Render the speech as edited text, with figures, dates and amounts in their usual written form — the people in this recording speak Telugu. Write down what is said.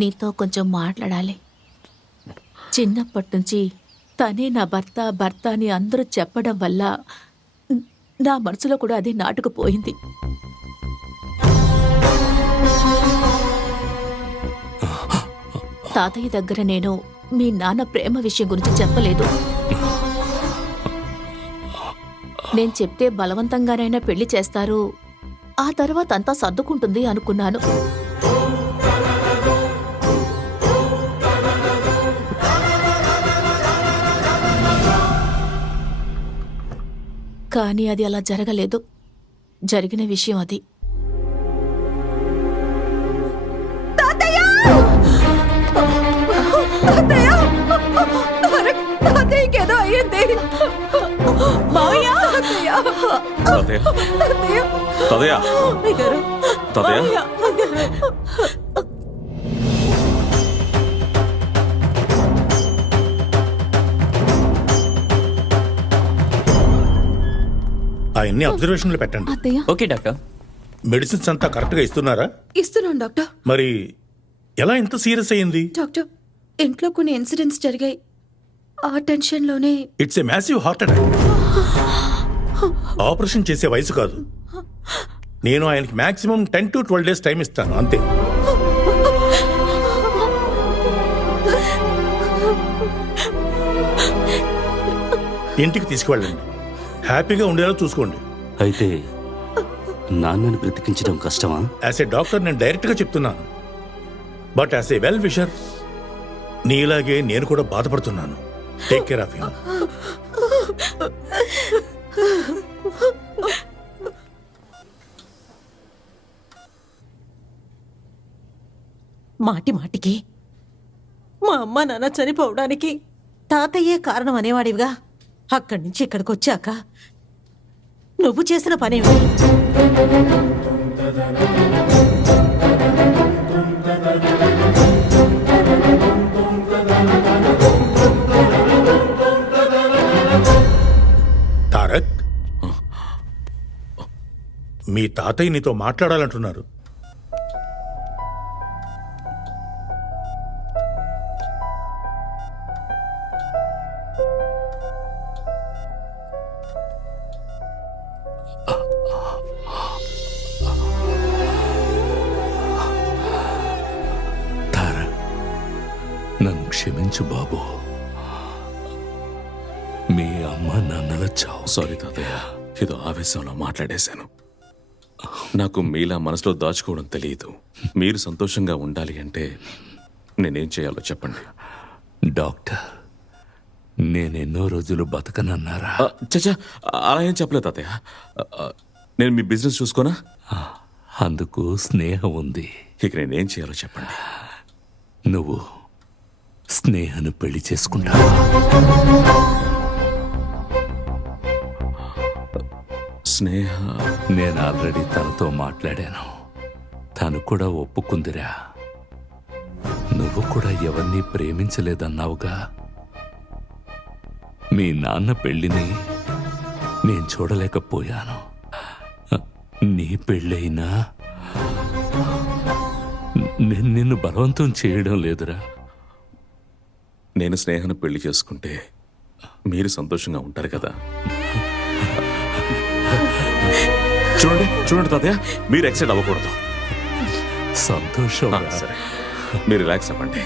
నీతో కొంచెం మాట్లాడాలి. చిన్నప్పటి నుంచి తనే నా భర్త భర్త అని అందరూ చెప్పడం వల్ల నా మనసులో కూడా అదే నాటుకుపోయింది. తాతయ్య దగ్గర నేను మీ నాన్న ప్రేమ విషయం గురించి చెప్పలేదు. నేను చెప్తే బలవంతంగానైనా పెళ్లి చేస్తారు, ఆ తర్వాత అంతా సర్దుకుంటుంది అనుకున్నాను. కానీ అది అలా జరగలేదు. జరిగిన విషయం అది. తాతయ్యకేదో అయ్యింది. అవన్నీ అబ్జర్వేషన్లో పెట్టండి. Okay doctor. మెడిసిన్స్ అంతా కరెక్ట్ గా ఇస్తున్నారా? ఇస్తున్నాను డాక్టర్. మరి ఎలా ఇంత సీరియస్ అయ్యింది? డాక్టర్, ఇంట్లో కొన్ని ఇన్సిడెంట్స్ జరిగాయి. ఆ టెన్షన్ లోనే. It's a massive heart attack. Operation చేసే వయసు కాదు. నేను ఆయనకి మాక్సిమం 10 to 12 days టైం ఇస్తాను, అంతే. ఇంటికి తీసుకువెళ్ళండి, హ్యాపీగా ఉండేలా చూసుకోండి. అయితే నాన్నని బ్రతికించడం కష్టమా? యాజ్ ఏ డాక్టర్ నేను డైరెక్ట్ గా చెప్తున్నాను. But as a well wisher నీలాగే నేను కూడా బాధపడుతున్నాను. Take care of him. మాటి మాటికి మా అమ్మ నాన్న చనిపోవడానికి తాతయ్యే కారణం అనేవాడివిగా. అక్కడి నుంచి ఇక్కడికి వచ్చాక నువ్వు చేసిన పనేమి? తారక్, మీ తాతయ్య నీతో మాట్లాడాలంటున్నారు. నన్ను క్షమించు బాబు. మీ అమ్మ నాన్నల చావు. సారీ తాతయ్య, ఏదో ఆవేశంలో మాట్లాడేశాను. నాకు మీలా మనసులో దాచుకోవడం తెలియదు. మీరు సంతోషంగా ఉండాలి అంటే నేనేం చేయాలో చెప్పండి. డాక్టర్, నేనెన్నో రోజులు బతకనన్నారా? చచ్చా, అలా ఏం చెప్పలేదు తాతయ్య. నేను మీ బిజినెస్ చూసుకోనా? అందుకు స్నేహం ఉంది. ఇక నేనేం చేయాలో చెప్పండి. నువ్వు స్నేహను పెళ్లి చేసుకుంటావా? స్నేహ? నేను ఆల్రెడీ తనతో మాట్లాడాను. తను కూడా ఒప్పుకుందిరా. నువ్వు కూడా ఎవరిని ప్రేమించలేదన్నావుగా. మీ నాన్న పెళ్లిని నేను చూడలేకపోయాను. నీ పెళ్ళైనా నేను నిన్ను బలవంతం చేయడం లేదురా. నేను స్నేహను పెళ్లి చేసుకుంటే మీరు సంతోషంగా ఉంటారు కదా. చూడండి చూడండి తాతయ్య, మీరు ఎక్సైట్ అవ్వకూడదు. సంతోషం. సరే, మీరు రిలాక్స్ అవ్వండి.